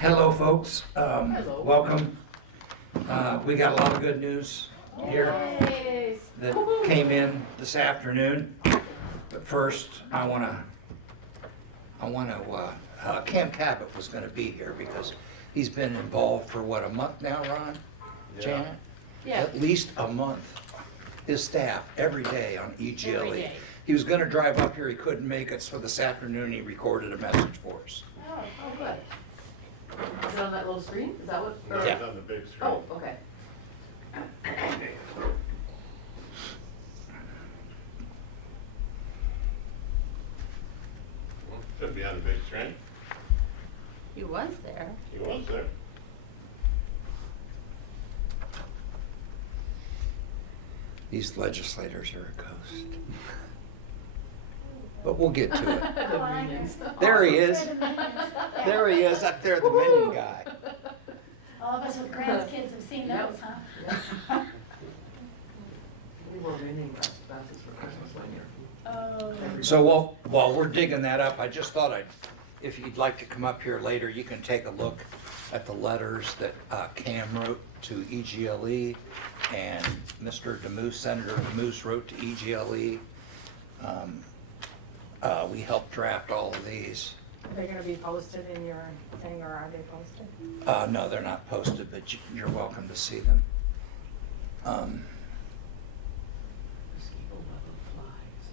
Hello, folks. Hello. Welcome. We got a lot of good news here that came in this afternoon. But first, Cam Cabot was going to be here because he's been involved for what, a month now, Ron? Janet? Yeah. At least a month. His staff every day on EGLE. Every day. He was going to drive up here. He couldn't make it, so this afternoon he recorded a message for us. Oh, good. Is it on that little screen? Is that what? No, or- Yeah. it's on the big screen. Oh, okay. Should be on the big screen. He was there. He was there. These legislators are a ghost. But we'll get to it. The meetings. There he is. There he is, up there, the minion guy. All of us with grandkids have seen Yep. those, huh? We were renting baskets for Christmas one year. Oh. So while we're digging that up, I just thought if you'd like to come up here later, you can take a look at the letters that Cam wrote to EGLE and Mr. DeMoose, Senator DeMoose wrote to EGLE. We helped draft all of these. Are they gonna be posted in your thing, or are they posted? No, they're not posted, but you're welcome to see them. Mosquito level flies.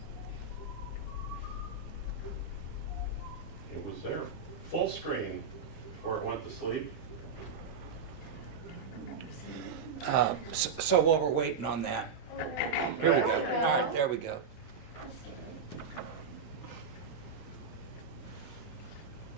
It was there, full screen, before it went to sleep. So while we're waiting on that, here we go. All right, there we go.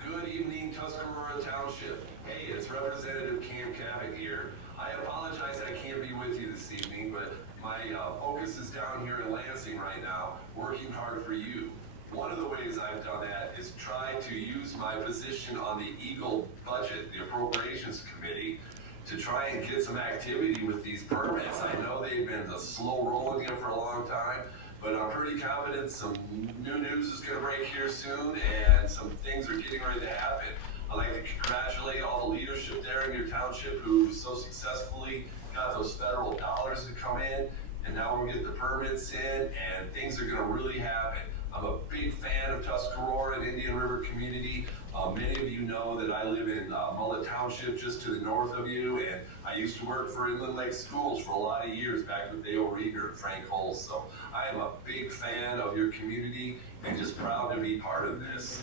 Good evening, Tuscarora Township. Hey, it's Representative Cam Cabot here. I apologize I can't be with you this evening, but my focus is down here in Lansing right now, working hard for you. One of the ways I've done that is try to use my position on the Eagle budget, the Appropriations Committee, to try and get some activity with these permits. I know they've been slow rolling them for a long time, but I'm pretty confident some new news is going to break here soon, and some things are getting ready to happen. I'd like to congratulate all the leadership there in your township who so successfully got those federal dollars to come in, and now we're getting the permits in, and things are going to really happen. I'm a big fan of Tuscarora and Indian River community. Many of you know that I live in Mullet Township, just to the north of you, and I used to work for Inland Lake Schools for a lot of years, back with Dale Rieger and Frank Holes. So I am a big fan of your community and just proud to be part of this.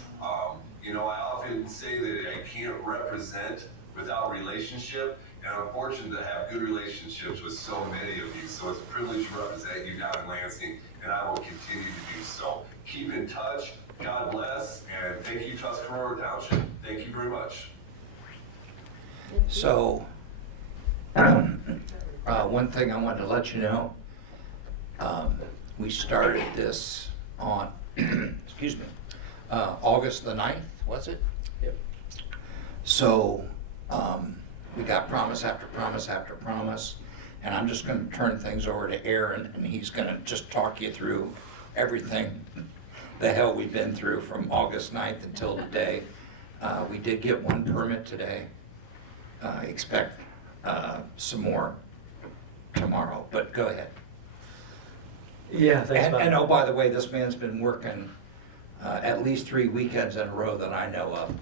You know, I often say that I can't represent without relationship, and I'm fortunate to have good relationships with so many of you. So it's a privilege to represent you down in Lansing, and I will continue to do so. Keep in touch. God bless, and thank you, Tuscarora Township. Thank you very much. So, one thing I wanted to let you know, we started this on, excuse me, August the 9th, was it? Yep. So, we got promise after promise after promise, and I'm just gonna turn things over to Aaron, and he's gonna just talk you through everything the hell we've been through from August 9th until today. We did get one permit today. Expect some more tomorrow, but go ahead. Yeah, thanks, Bob. And oh, by the way, this man's been working at least 3 weekends in a row that I know of.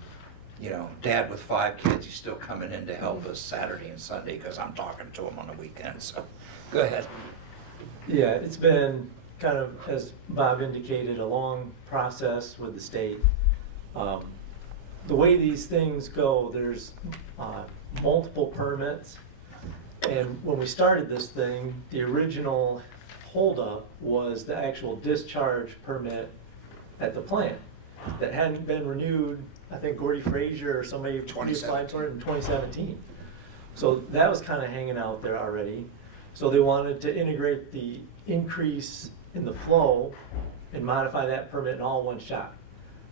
You know, dad with 5 kids, he's still coming in to help us Saturday and Sunday because I'm talking to him on the weekends, so go ahead. Yeah, it's been kind of, as Bob indicated, a long process with the state. The way these things go, there's multiple permits. And when we started this thing, the original holdup was the actual discharge permit at the plant that hadn't been renewed. I think Gordy Frazier or somebody applied for it in 2017. So that was kind of hanging out there already. So they wanted to integrate the increase in the flow and modify that permit in all one shot.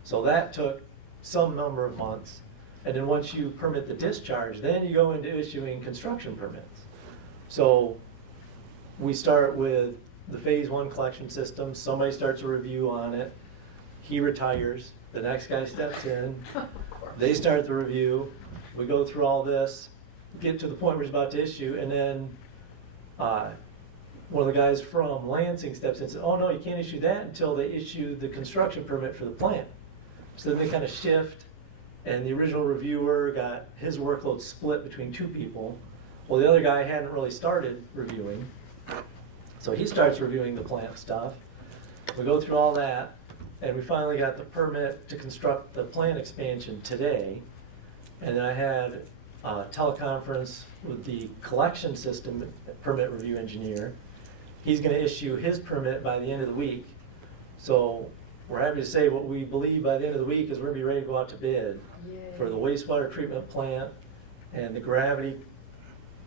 So that took some number of months. And then once you permit the discharge, then you go into issuing construction permits. So we start with the phase 1 collection system. Somebody starts a review on it. He retires. The next guy steps in. They start the review. we go through all this, get to the point where it's about to issue, and then one of the guys from Lansing steps in and says, oh no, you can't issue that until they issue the construction permit for the plant. So then they kind of shift, and the original reviewer got his workload split between two people. Well, the other guy hadn't really started reviewing, so he starts reviewing the plant stuff. We go through all that, and we finally got the permit to construct the plant expansion today. And then I had a teleconference with the collection system permit review engineer. He's gonna issue his permit by the end of the week. So we're happy to say what we believe by the end of the week is we're gonna be ready to go out to bid for the wastewater treatment plant and the gravity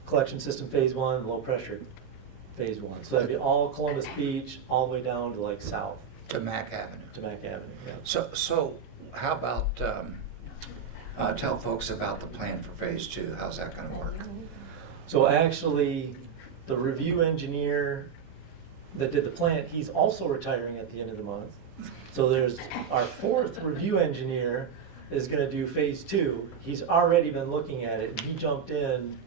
collection system phase 1, low pressure phase 1. So that'd be all Columbus Beach, all the way down to like south, To Mack Avenue. to Mack Avenue, yeah. So how about, tell folks about the plan for phase 2, how's that gonna work? So actually, the review engineer that did the plant, he's also retiring at the end of the month. So there's, our fourth review engineer is gonna do phase 2. He's already been looking at it, and he jumped in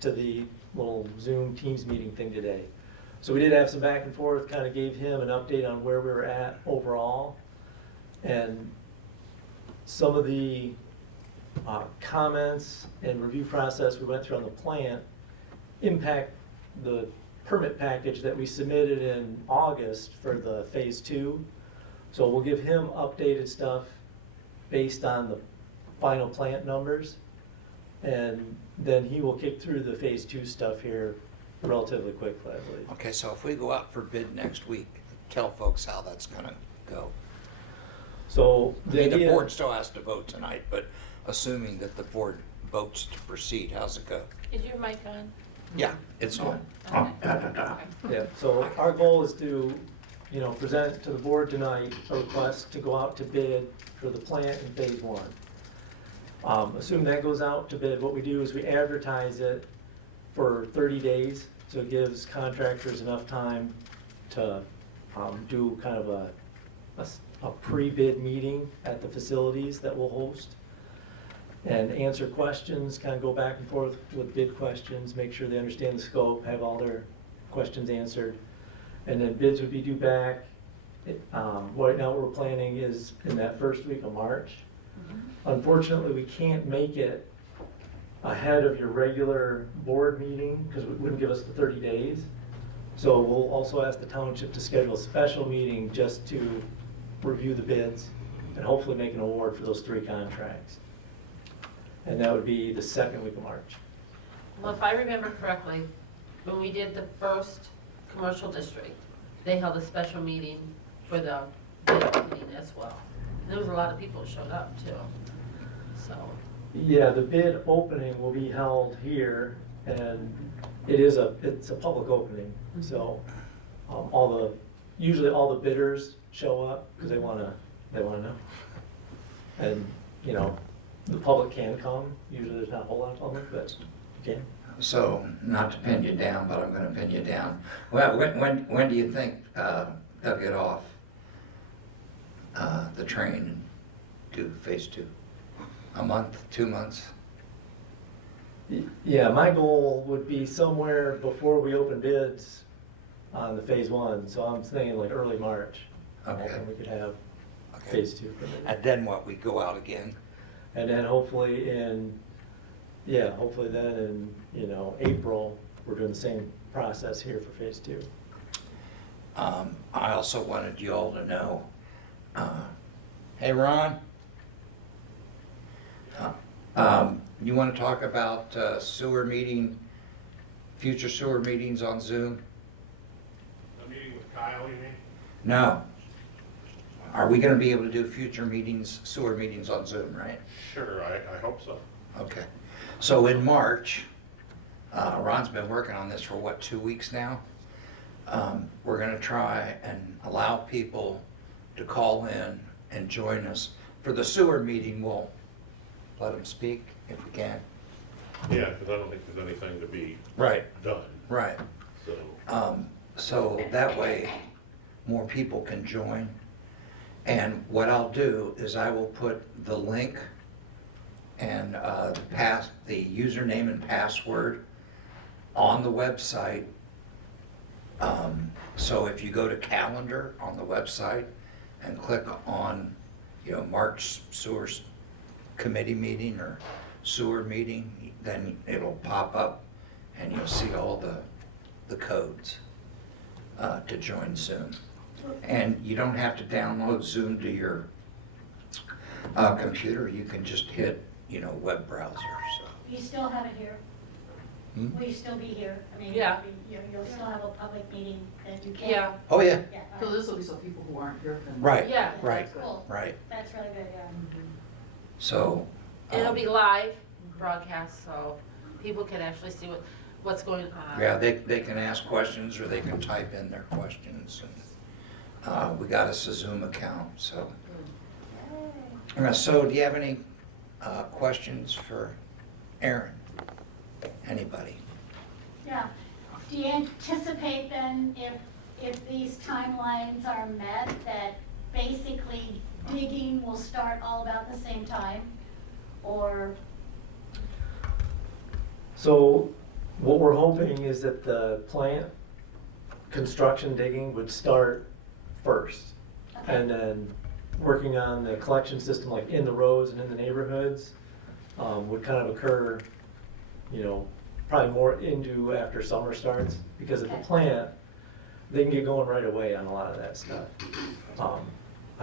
to the little Zoom Teams meeting thing today. So we did have some back and forth, kind of gave him an update on where we were at overall. And some of the comments and review process we went through on the plant impact the permit package that we submitted in August for the phase 2. So we'll give him updated stuff based on the final plant numbers. And then he will kick through the phase 2 stuff here relatively quickly, I believe. Okay, so if we go out for bid next week, tell folks how that's gonna go. So I the mean, the idea, board still has to vote tonight, but assuming that the board votes to proceed, how's it go? Is your mic on? Yeah, it's on. Okay. yeah, so our goal is to, present to the board tonight a request to go out to bid for the plant in phase 1. Assuming that goes out to bid, what we do is we advertise it for 30 days, so it gives contractors enough time to do kind of a pre-bid meeting at the facilities that we'll host and answer questions, kind of go back and forth with bid questions, make sure they understand the scope, have all their questions answered. And then bids would be due back. Right now what we're planning is in that first week of March. Unfortunately, we can't make it ahead of your regular board meeting because it wouldn't give us the 30 days. So we'll also ask the township to schedule a special meeting just to review the bids and hopefully make an award for those 3 contracts. And that would be the second week of March. Well, if I remember correctly, when we did the first commercial district, they held a special meeting for the bid opening as well. And there was a lot of people who showed up too, so. Yeah, the bid opening will be held here, and it's a public opening, so usually all the bidders show up because they wanna know. And, the public can come, usually there's not a whole lot of public, but you can. So, not to pin you down, but I'm gonna pin you down. Well, when do you think they'll get off the train and do phase 2? A month, 2 months? Yeah, my goal would be somewhere before we open bids on the phase 1, so I'm thinking like early March. I'm Okay. hoping we could have Okay. phase 2 for bid. And then what, we go out again? And then hopefully then in, April, we're doing the same process here for phase 2. I also wanted you all to know, hey, Ron? You want to talk about future sewer meetings on Zoom? A meeting with Kyle, you mean? No. Are we going to be able to do future sewer meetings on Zoom, right? Sure, I hope so. Okay. So in March, Ron's been working on this for 2 weeks now? We're going to try and allow people to call in and join us. For the sewer meeting, we'll let them speak if we can. Yeah, because I don't think there's anything to be Right. done, Right. so. So that way, more people can join. And what I'll do is I will put the link And the username and password on the website. So if you go to calendar on the website and click on, March sewer committee meeting or sewer meeting, then it'll pop up and you'll see all the codes to join Zoom. And you don't have to download Zoom to your computer. You can just hit, web browser, so. You still have it here? Hmm? Will you still be here? I mean, Yeah. you'll still have a public meeting that you can? Yeah. Oh, yeah, Yeah, all So right. this will be so people who aren't here can. right, Yeah. right, Cool. right. That's really good, yeah. So. It'll be live broadcast, so people can actually see what's going on. Yeah, they can ask questions or they can type in their questions. And we got us a Zoom account, so. So do you have any questions for Aaron? Anybody? Yeah. Do you anticipate then, if these timelines are met, that basically digging will start all about the same time? Or, So what we're hoping is that the plant construction digging would start first. okay, And then working on the collection system, like in the roads and in the neighborhoods, would kind of occur, probably more into after summer starts. Because at the Okay. plant, they can get going right away on a lot of that stuff.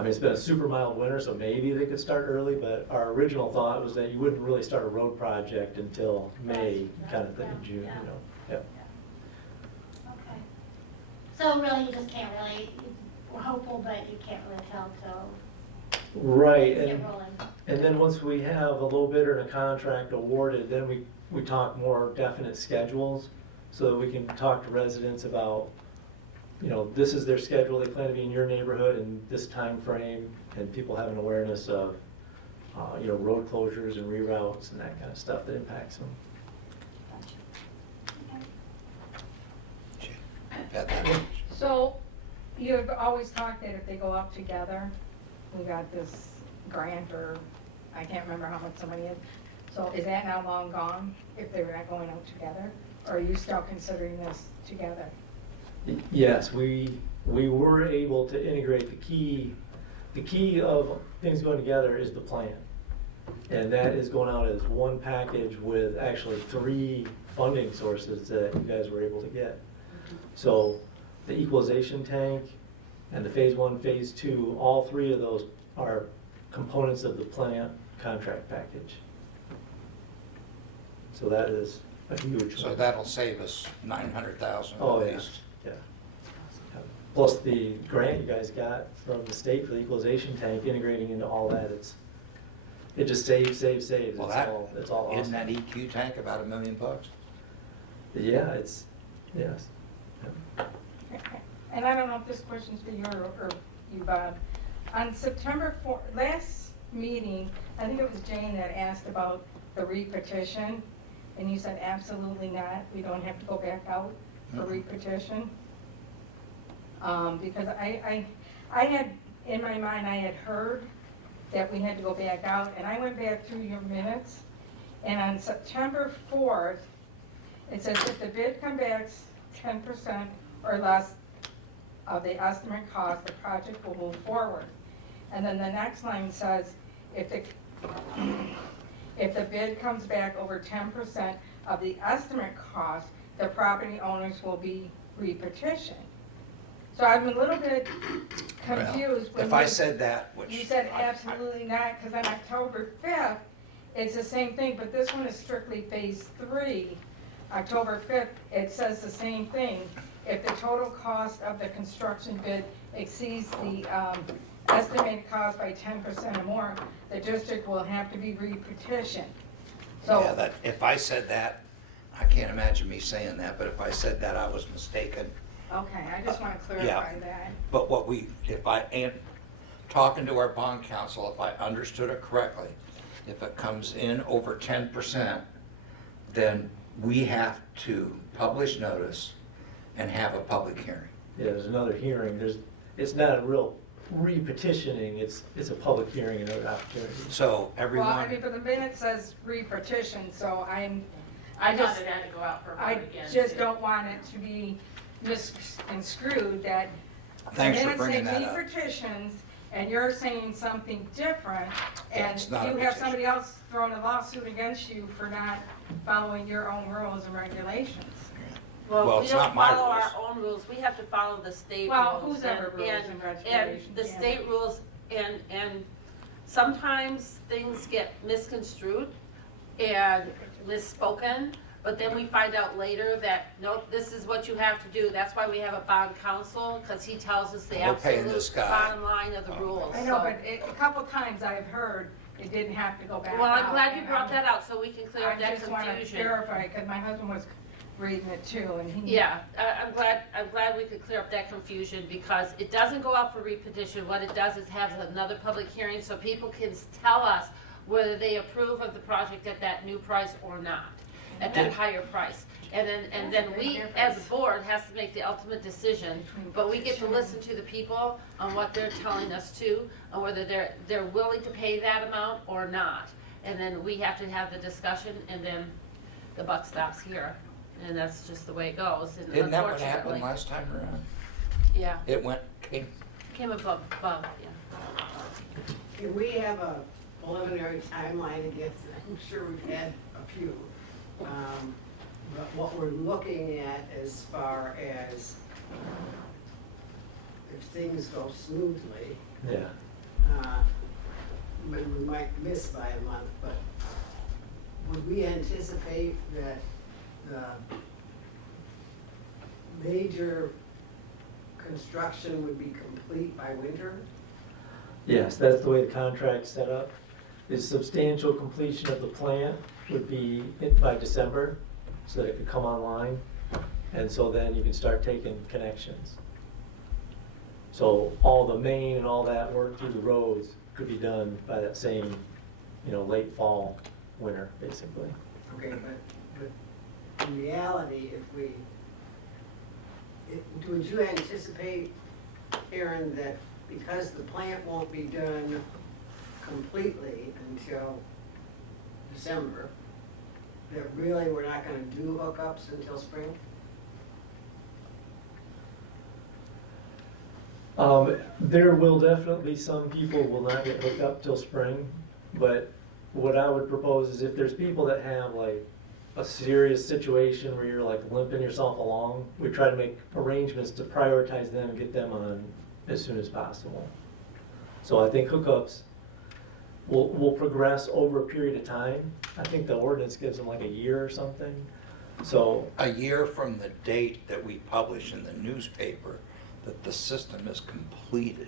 It's been a super mild winter, so maybe they could start early, but our original thought was that you wouldn't really start a road project until May, kind of thing, Yeah, June, yeah. Yep. okay. So really, you just can't really, we're hopeful, but you can't really tell till Right, things get and rolling. And then once we have a low bidder and a contract awarded, then we talk more definite schedules so that we can talk to residents about, this is their schedule, they plan to be in your neighborhood in this time frame, and people have an awareness of, road closures and reroutes and that kind of stuff that impacts them. Got that? So you've always talked that if they go out together, we got this grant or, I can't remember how much somebody is. So is that now long gone if they're not going out together? Or are you still considering this together? Yes, we were able to integrate the key of things going together is the plan. And that is going out as one package with actually 3 funding sources that you guys were able to get. So the equalization tank and the phase 1, phase 2, all 3 of those are components of the plant contract package. So that is a huge. So that'll save us 900,000 Oh, at yeah. least. Yeah. Plus the grant you guys got from the state for the equalization tank, integrating into all that, it just saves. Well, It's all awesome. isn't that EQ tank about $1 million? Yeah, yes. And I don't know if this question's for you or you, Bob. On September 4th, last meeting, I think it was Jane that asked about the re-petition, and you said absolutely not, we don't have to go back out for Mhm. re-petition. Because I had, in my mind, I had heard that we had to go back out, and I went back through your minutes, and on September 4th, it says if the bid comes back 10% or less of the estimate cost, the project will move forward. And then the next line says, if the bid comes back over 10% of the estimate cost, the property owners will be re-petitioned. So I'm a little bit confused. Well, if I said that, which. You said I- absolutely not, because on October 5th, it's the same thing, but this one is strictly phase 3. October 5th, it says the same thing. If the total cost of the construction bid exceeds the estimated cost by 10% or more, the district will have to be re-petitioned. Yeah, So, if I said that, I can't imagine me saying that, but if I said that, I was mistaken. okay, I just want to clarify that. But talking to our bond counsel, if I understood it correctly, if it comes in over 10%, then we have to publish notice and have a public hearing. Yeah, there's another hearing, it's not a real re-petitioning, it's a public hearing and an opportunity. So Well, I everyone, mean, but the minute says re-petition, so I I thought just, it had to go out for a vote I again. just too. don't want it to be misconstrued that thanks for the bringing minutes that say up. re-petitions, and you're saying something different, and That's not a you have petition. somebody else throwing a lawsuit against you for not following your own rules and regulations. Well, Well, we it's don't not my follow rules. our own rules, we have to follow the state Well, rules. whose ever rules and And regulations, the yeah. state rules, and sometimes things get misconstrued and misspoken, but then we find out later that, nope, this is what you have to do. That's why we have a bond counsel, because he tells us the We're paying absolute this guy. bottom line of the rules. I know, So- but a couple times I've heard it didn't have to go back out. Well, I'm glad you and brought that out, so we can clear up I that just wanna confusion. verify, because my husband was reading it too, and he. Yeah, I'm glad we could clear up that confusion, because it doesn't go out for re-petition. What it does is have another public hearing, so people can tell us whether they approve of the project at that new price or not, at that higher price. And then we, as a board, has to make the ultimate decision, but we get to listen to the people on what they're telling us to, and whether they're willing to pay that amount or not. And then we have to have the discussion, and then the buck stops here. And that's just the way it goes, and Isn't that what happened unfortunately. last time around? Yeah, It came above, yeah. Can we have a preliminary timeline against, I'm sure we've had a few. But what we're looking at as far as if things go smoothly, Yeah. we might miss by a month, but would we anticipate that the major construction would be complete by winter? Yes, that's the way the contract's set up. The substantial completion of the plant would be by December, so that it could come online. And so then you can start taking connections. So all the main and all that work through the roads could be done by that same, late fall, winter, basically. Okay, but in reality, would you anticipate, Aaron, that because the plant won't be done completely until December, that really we're not gonna do hookups until spring? There will definitely, some people will not get hooked up till spring, but what I would propose is if there's people that have like a serious situation where you're like limping yourself along, we try to make arrangements to prioritize them and get them on as soon as possible. So I think hookups will progress over a period of time. I think the ordinance gives them like a year or something. So, A year from the date that we publish in the newspaper that the system is completed.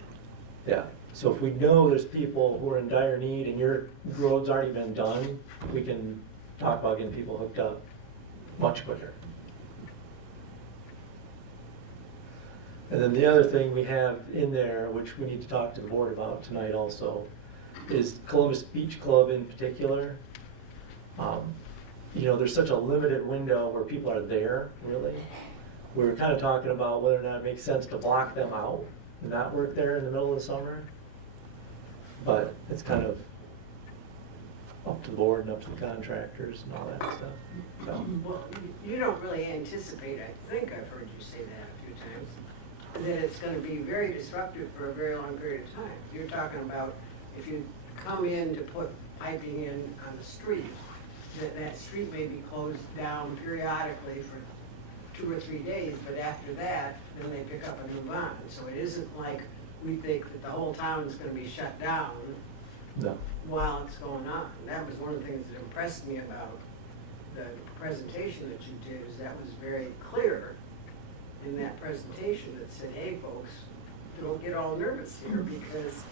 yeah, so if we know there's people who are in dire need and your road's already been done, we can talk about getting people hooked up much quicker. And then the other thing we have in there, which we need to talk to the board about tonight also, is Columbus Beach Club in particular. There's such a limited window where people are there, really. We were kind of talking about whether or not it makes sense to block them out and not work there in the middle of the summer. But it's kind of up to the board and up to the contractors and all that stuff. So, Well, you don't really anticipate, I think I've heard you say that a few times, that it's gonna be very disruptive for a very long period of time. You're talking about if you come in to put piping in on the street, that street may be closed down periodically for 2 or 3 days, but after that, then they pick up and move on. So it isn't like we think that the whole town is gonna be shut down no. while it's going on. That was one of the things that impressed me about the presentation that you did, is that was very clear in that presentation that said, hey, folks, don't get all nervous here, because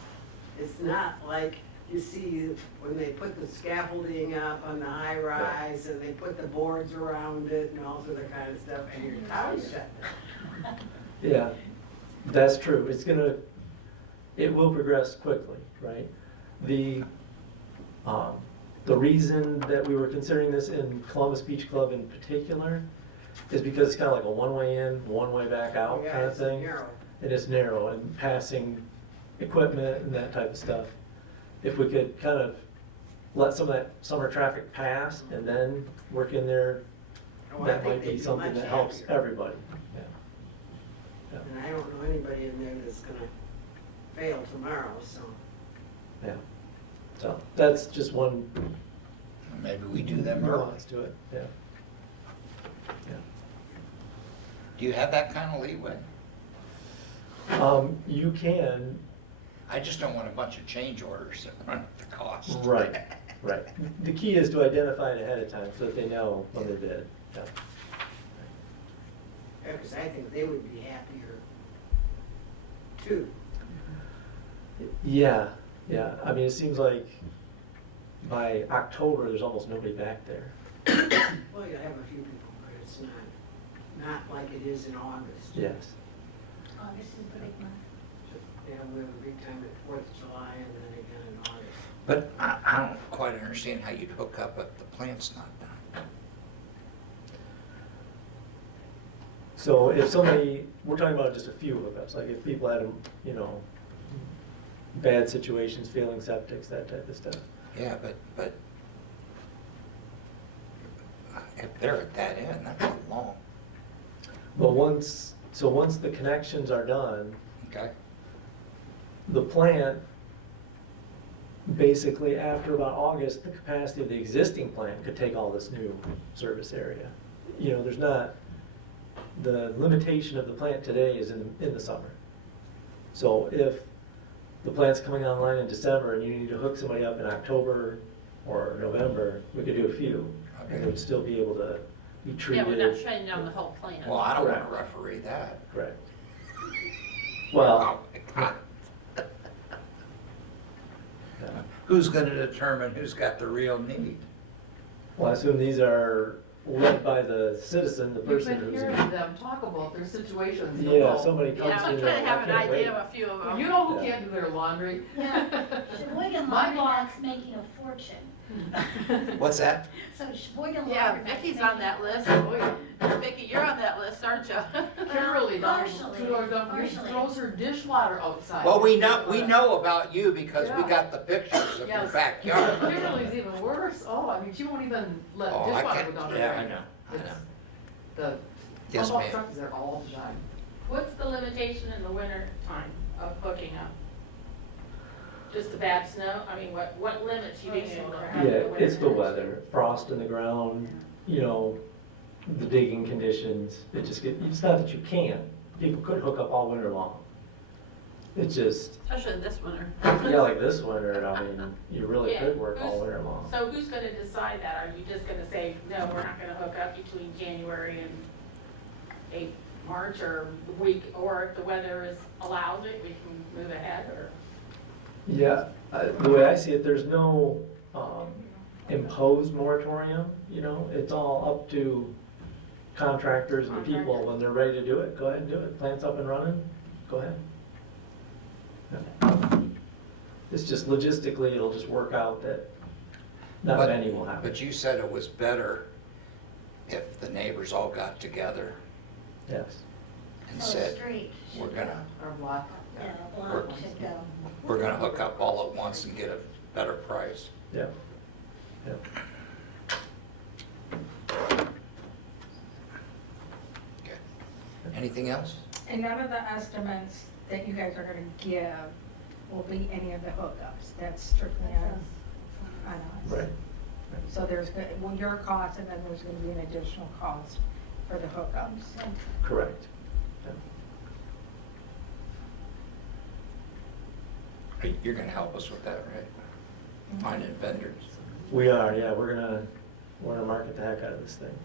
it's not like you see when they put the scaffolding up on the high rise and they put the boards around it and all sort of kind of stuff, and your town's shut down. Yeah, that's true. It will progress quickly, right? The reason that we were considering this in Columbus Beach Club in particular is because it's kind of like a one-way in, one-way back out Yeah, kind of it's thing. narrow. And it's narrow and passing equipment and that type of stuff. If we could kind of let some of that summer traffic pass and then work in there, Oh, I that think might they'd be be something much that helps happier. everybody. Yeah. And I don't know anybody in there that's gonna fail tomorrow, so. Yeah. So that's just one Maybe we do them early. nuance to it, yeah. Yeah. Do you have that kind of leeway? You can, I just don't want a bunch of change orders that run up the cost. right, right. The key is to identify it ahead of time so that they know when they bid. Yeah. Yeah, 'cause I think they would be happier too. Yeah, yeah. I mean, it seems like by October, there's almost nobody back there. Well, you'll have a few people, but it's not like it is in August. Yes. August is the big month. Yeah, we have a big time at 4th of July and then again in August. But I don't quite understand how you'd hook up if the plant's not done. So if somebody, we're talking about just a few hookups, like if people had, you know, bad situations, failing septics, that type of stuff. Yeah, but if they're at that end, that's a long, But once the connections are done, okay? the plant, basically after about August, the capacity of the existing plant could take all this new service area. You know, there's not, the limitation of the plant today is in the summer. So if the plant's coming online in December and you need to hook somebody up in October or November, we could do a few. And Okay. they would still be able to be Yeah, treated. we're not shutting down the whole plant. Well, I don't want Correct. to referee that. Correct. Oh, Well, my God. yeah. Who's gonna determine who's got the real need? Well, I assume these are led by the citizen, the You've person been who's. hearing them talk about their situations. you Yeah, know. somebody comes in. Yeah, I'm and trying to have I an can't wait. idea of a few of them. You know who Yeah. can't do their laundry? Yeah. Sheboygan My Laundromat's making a fortune. What's that? So Sheboygan Yeah, Laundromat's Vicky's on making- that list. Oh, yeah. Vicky, you're on that list, aren't you? Kimberly down Partially, to our dump, partially. throws her dishwater outside. Well, we know about you because we Yeah. got the pictures of your Yes. backyard. Kimberly's even worse. Oh, I mean, she won't even let Oh, I dishwater can't, go down the yeah, drain. I know. It's- The Yes, pump-off ma'am. truck is there all the time. What's the limitation in the winter time of hooking up? Just the bad snow? I mean, what limits you being able to have Yeah, in the winter? it's the weather, frost in the ground, you know, the digging conditions. It just it's not that you can't. People could hook up all winter long. It's just, Especially this winter. yeah, like this winter, I mean, you really Yeah, could work all who's- winter long. So who's gonna decide that? Are you just gonna say, no, we're not gonna hook up between January and March or the week, or if the weather allows it, we can move ahead, or? Yeah, the way I see it, there's no imposed moratorium, you know, it's all up to contractors and the people, Contractors. when they're ready to do it, go ahead and do it. Plant's up and running, go ahead. Yeah. It's just logistically, it'll just work out that not But- many will happen. But you said it was better if the neighbors all got together Yes, and Oh, said, street. we're gonna, Our block. Yeah, block should go. we're gonna hook up all at once and get a better price. yeah, yeah. Okay. Anything else? And none of the estimates that you guys are gonna give will be any of the hookups, that's strictly on us. Right. So there's, well, your cost, and then there's gonna be an additional cost for the hookups. Correct. Yeah. You're gonna help us with that, right? Finding vendors. We are, yeah, we're gonna market the heck out of this thing.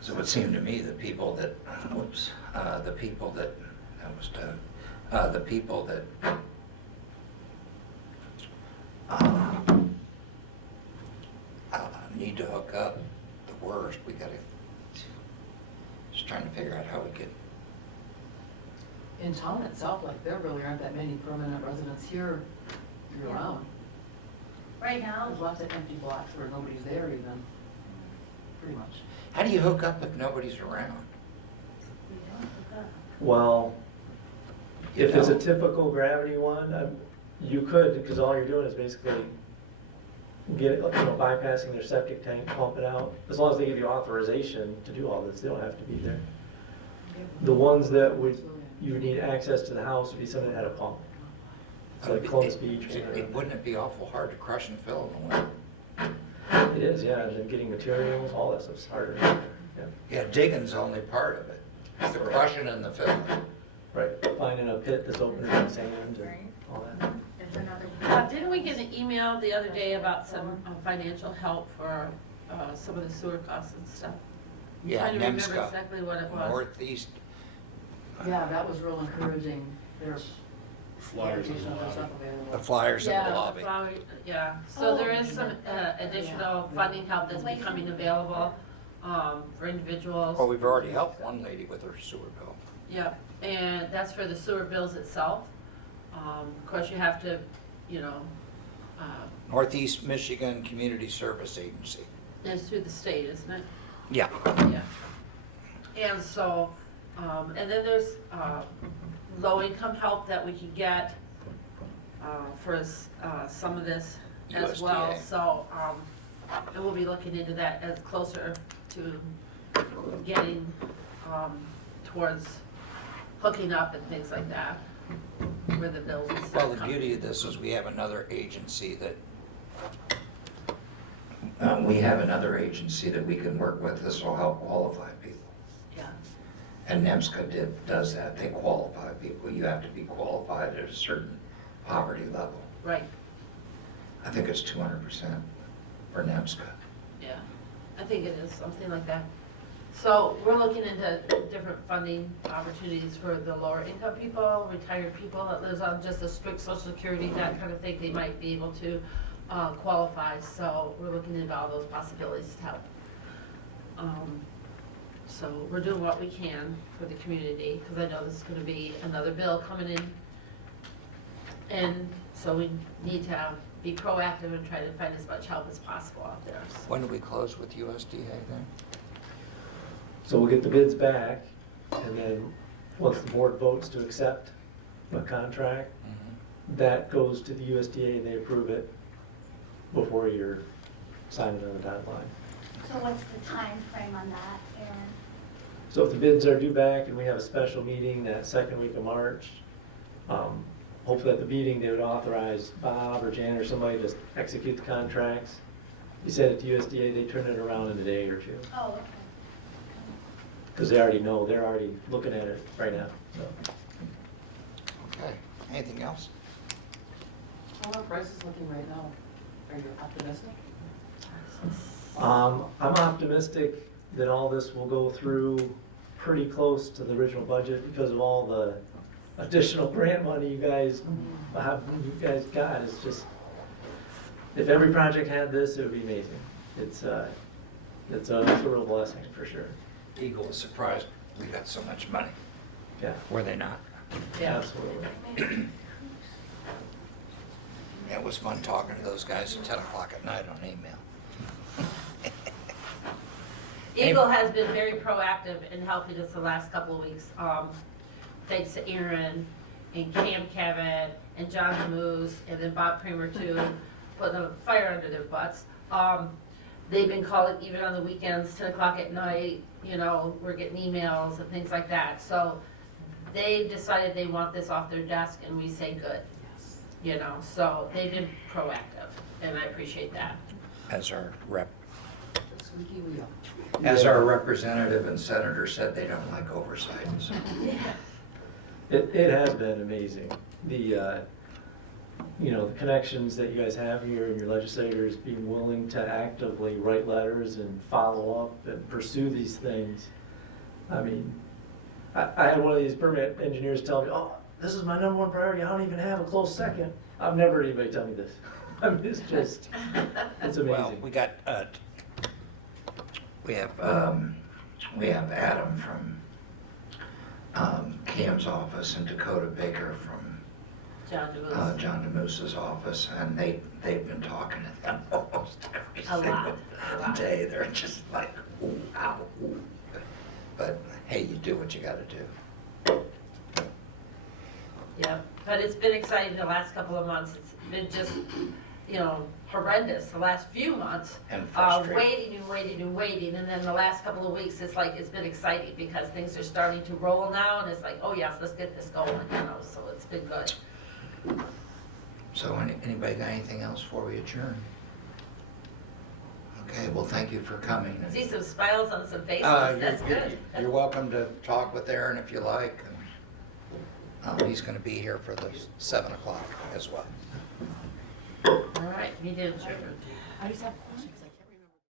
So it would seem to me the people that, the people that was done, the people that, need to hook up the worst, we gotta, just trying to figure out how we could, In town itself, like, there really aren't that many permanent residents here year-round. Right now, There's lots of empty blocks where nobody's there even, pretty much. how do you hook up if nobody's around? we don't hook up. Well, You If it's a don't. typical gravity one, you could, because all you're doing is basically bypassing their septic tank, pump it out. As long as they give you authorization to do all this, they don't have to be there. The ones that you would need access to the house would be something that had a pump. So like Columbus Beach or whatever. Wouldn't it be awful hard to crush and fill in the winter? It is, yeah, and then getting materials, all that stuff's harder. Yeah. Yeah, digging's the only part of it. It's the crushing and the filling. Right, finding a pit that's open in sand and all that. Is another. Didn't we get an email the other day about some financial help for some of the sewer costs and stuff? I'm Yeah, trying to remember NEMSCA, exactly what it was. northeast. Yeah, that was real encouraging. There's Flyers in the stuff lobby. available. The flyers in Yeah, the lobby. Yeah, so there Oh. is some additional funding help that's becoming available for individuals. Well, we've already helped one lady with her sewer bill. Yep, and that's for the sewer bills itself. Of course, you have to, Northeast Michigan Community Service Agency. it's through the state, isn't it? Yeah. Yeah. And so, and then there's low-income help that we can get for some of this as well. USDA. So, and we'll be looking into that as closer to getting towards hooking up and things like that, where the bills and stuff Well, the come. beauty of this is we have another agency that, we can work with. This will help qualify people. Yeah, And NEMSCA does that. They qualify people. You have to be qualified at a certain poverty level. right, I think it's 200% for NEMSCA. yeah. I think it is, something like that. So we're looking into different funding opportunities for the lower income people, retired people that lives on just a strict social security, that kind of thing. They might be able to qualify, so we're looking into all those possibilities to help. So we're doing what we can for the community, because I know this is gonna be another bill coming in. And so we need to be proactive and try to find as much help as possible out there. So- When do we close with USDA then? So we'll get the bids back, and then once the board votes to accept a contract, that goes to the USDA and they approve it before you're signing on the dotted line. So what's the time frame on that, Aaron? So if the bids are due back and we have a special meeting that second week of March, hopefully at the meeting, they would authorize Bob or Jan or somebody to execute the contracts. You said at the USDA, they turn it around in a day or two, Oh, okay. because they already know, they're already looking at it right now, so. Okay, anything else? How are prices looking right now? Are you optimistic? I'm optimistic that all this will go through pretty close to the original budget because of all the additional grant money you guys got. It's just, if every project had this, it would be amazing. It's a real blessing for sure. Eagle was surprised we got so much money. Yeah, Were they not? Yeah. absolutely. Yeah, it was fun talking to those guys at 10 o'clock at night on email. Eagle has been very proactive in helping us the last couple of weeks. Thanks to Aaron and Cam Cavett and John DeMoose and then Bob Kramer too, putting a fire under their butts. They've been calling even on the weekends, 10 o'clock at night, we're getting emails and things like that. So they decided they want this off their desk and we say good, so they've been proactive and I appreciate that. As our rep, Squeaky wheel. as our representative and senator said, they don't like oversight. So. It has been amazing. The connections that you guys have here and your legislators being willing to actively write letters and follow up and pursue these things. I mean, I had one of these permit engineers tell me, oh, this is my number one priority. I don't even have a close second. I've never heard anybody tell me this. I mean, it's just, it's amazing. Well, we got, we have Adam from Cam's office and Dakota Baker from John DeMoose. John DeMoose's office, and they've been talking to them almost every A lot. single day. They're just like, ooh, ow, ooh. But hey, you do what you gotta do. Yeah, but it's been exciting the last couple of months. It's been just, horrendous the last few months. And frustrating. Waiting and waiting and waiting, and then the last couple of weeks, it's like, it's been exciting because things are starting to roll now, and it's like, oh yes, let's get this going, so it's been good. So anybody got anything else before we adjourn? Okay, well, thank you for coming. I see some smiles on some faces, that's good. You're welcome to talk with Aaron if you like. He's gonna be here for the 7 o'clock as well. All right, meeting adjourned. I just have a question.